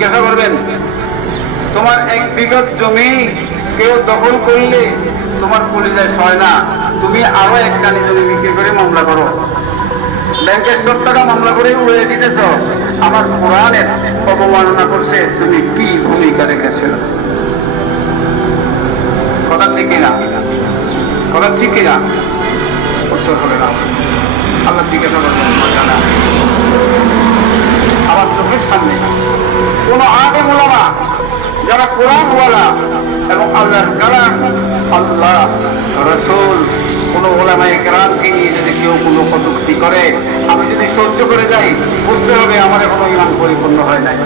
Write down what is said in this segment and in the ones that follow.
জিজ্ঞাসা করবেন, তোমার 1 বিঘা জমি কেউ দখল করলে তোমার কলিজায় সয় না, তুমি আরো 1 কানি জমি বিক্রি করে মামলা করো, ব্যাংকের 100 টাকা মামলা করে উড়িয়ে দিতেছ, আমার কোরআনের অবমাননা করছে, তুমি কি ভূমিকা রেখেছিল? কথা ঠিক কিনা? কথা ঠিক কিনা? উত্তর হবে না। আল্লাহ জিজ্ঞাসা করবেন, জানা আমার চোখের সামনে কোন আলেম ওলামা যারা কোরআনওয়ালা এবং আল্লাহর কালাম, আল্লাহ রাসূল, কোন ওলামায়ে কেরামকে নিয়ে যদি কেউ কোনো কটূক্তি করে, আমি যদি সহ্য করে যাই, বুঝতে হবে আমার এখনো ঈমান পরিপূর্ণ হয় নাই।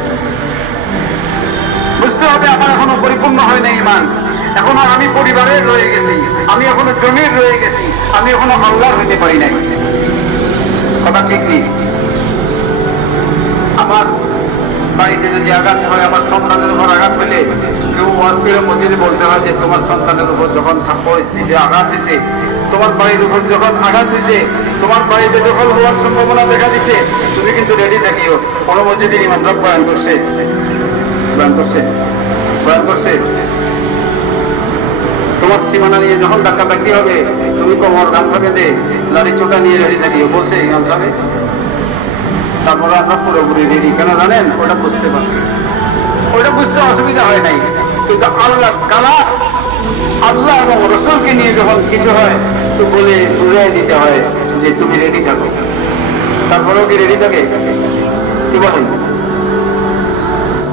বুঝতে হবে আমার এখনো পরিপূর্ণ হয় নাই ঈমান। এখনো আমি পরিবারের রয়ে গেছি, আমি এখনো জমির রয়ে গেছি, আমি এখনো আল্লাহর হইতে পারি নাই। কথা ঠিক নেই? আমার বাড়িতে যদি আঘাত হয়, আমার সন্তানের উপর আঘাত হলে কেউ ওয়াজ করে মসজিদে বলতে হয় যে তোমার সন্তানের উপর যখন পরিস্থিতি আঘাত হয়েছে, তোমার বাড়ির উপর যখন আঘাত হয়েছে, তোমার বাড়িতে দখল হওয়ার সম্ভাবনা দেখা দিছে, তুমি কিন্তু রেডি থাকিও। কোনো মসজিদের ইমামরা বয়ান করছে, বয়ান করছে, বয়ান করছে, তোমার সীমানা নিয়ে যখন ধাক্কাধাক্কি হবে, তুমি কোমর গামছা বেঁধে লাঠি চোটা নিয়ে রেডি থাকিও, বলছে ইমাম সাহেব। তারপরে আমরা পুরোপুরি রেডি, কেন জানেন? ওটা বুঝতে পারছি, ওটা বুঝতে অসুবিধা হয় নাই। কিন্তু আল্লাহ কালা, আল্লাহ এবং রসুলকে নিয়ে যখন কিছু হয়, তো বলে বুঝাই দিতে হয় যে তুমি রেডি থাকো। তারপরেও কি রেডি থাকে? কি বলেন?